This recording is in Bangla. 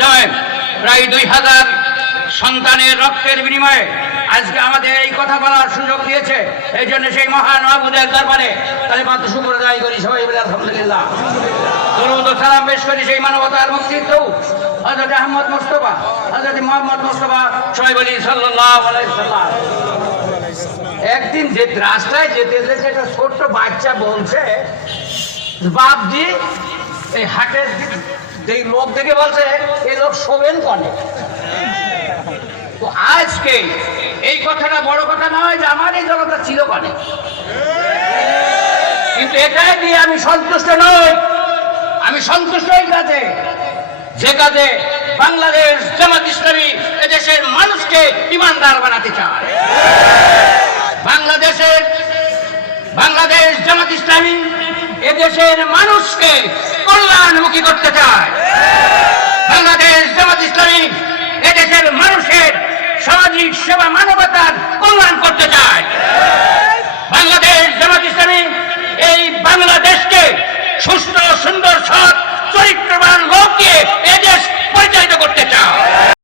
মাধ্যমে প্রায় 2000 সন্তানের রক্তের বিনিময়ে আজকে আমাদের এই কথা বলার সুযোগ দিয়েছে। এই জন্য সেই মহান মাহবুদের দরবারে তাহলে মাত্র শুকর আদায় করি, সবাই বলে আলহামদুলিল্লাহ। দরুদ ও সালাম পেশ করি সেই মানবতার মুক্তির দূত হযরত আহমদ মুস্তাফা, হযরত মুহাম্মদ মুস্তাফা, সবাই বলি সাল্লাল্লাহু আলাইহি সাল্লাম। একদিন যে রাস্তায় যেতে যেতে একটা ছোট্ট বাচ্চা বলছে, বাপজি এই হাটের যে লোক দেখে বলছে এই লোক শোবেন কনে। তো আজকে এই কথাটা বড় কথা নয় যে আমার এই জনতা ছিল কনে, কিন্তু এটাই দিয়ে আমি সন্তুষ্ট নই। আমি সন্তুষ্ট এই কাজে, যে কাজে বাংলাদেশ জামাত ইসলামী এদেশের মানুষকে ইমানদার বানাতে চায়। বাংলাদেশ জামাত ইসলামী এদেশের মানুষকে কল্যাণমুখী করতে চায়। বাংলাদেশ জামাত ইসলামী এদেশের মানুষের সামাজিক সেবা